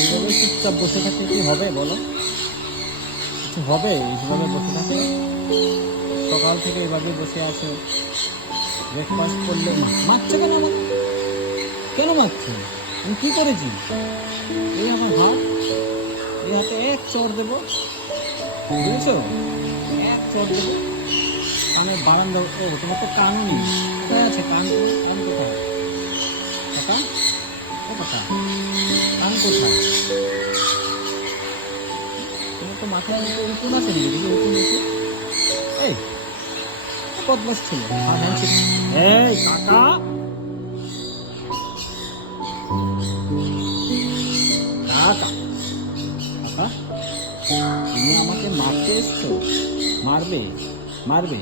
এইভাবে চুপচাপ বসে থাকলে কি হবে বলো? কিছু হবে এইভাবে বসে থাকে? সকাল থেকে এভাবে বসে আছে, ব্রেকফাস্ট করলে মারছে কেন আমাকে? কেন মারছে? আমি কি করেছি? এই আমার হাত, এই হাতে এক চড় দেবো, বুঝেছো? এক চড় দেবো কানের বারান্দা। ও তোমার তো কান নেই, কোথায় আছে কান? কান কোথায়? কাকা, ও কাকা, কান কোথায়? তোমার তো মাথায় উকুন আছে নাকি? দেখি উকুন আছে। এই বদমাস ছিল। আর হ্যান্ডশেক। এই কাকা, কাকা, কাকা, তুমি আমাকে মারতে এসছো? মারবে? মারবে?